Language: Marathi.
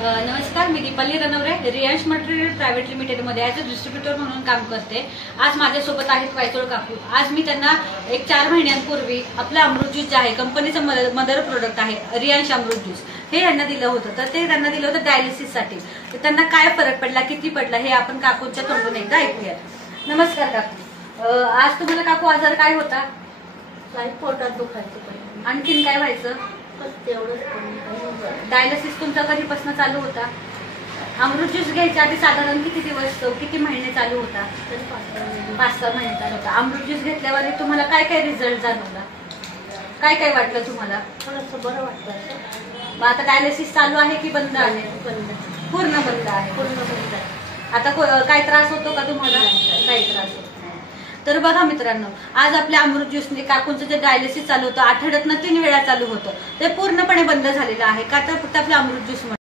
नमस्कार, मी Deepali Ranaware Riyansh material private limited मध्ये ॲज अ डिस्ट्रीब्युटर म्हणून काम करते। आज माझ्यासोबत आहेत वायचोळ काकू। आज मी त्यांना एक 4 महिन्यांपूर्वी आपलं अमृत ज्यूस जे आहे कंपनीचं मदर प्रोडक्ट आहे रियांश अमृत ज्यूस हे यांना दिलं होतं। तर ते त्यांना दिलं होतं डायलिसिससाठी। तर त्यांना काय फरक पडला, किती पडला हे आपण काकूंच्या तोंडून एकदा ऐकूया। नमस्कार काकू, आज तुम्हाला काकू आजार काय होता? पोटात दुखायचं, आणखीन काय व्हायचं? डायलिसिस तुमचा कधीपासून चालू होता? अमृत ज्यूस घ्यायच्या आधी साधारण किती दिवस, किती महिने चालू होता? 5-6 महिने चालू होता। अमृत ज्यूस घेतल्यावर तुम्हाला काय काय रिझल्ट जाणवला, काय काय वाटलं तुम्हाला? थोडंसं बरं वाटतं। मग आता डायलिसिस चालू आहे की बंद आहे? पूर्ण बंद आहे। पूर्ण बंद आहे। आता काय त्रास होतो का तुम्हाला? काही त्रास होतो? तर बघा मित्रांनो, आज आपल्या अमृत ज्यूसने काकूंचं जे डायलिसिस चालू होतं, आठवड्यातनं 3 वेळा चालू होतं, ते पूर्णपणे बंद झालेलं आहे का? तर फक्त आपल्या अमृत ज्यूस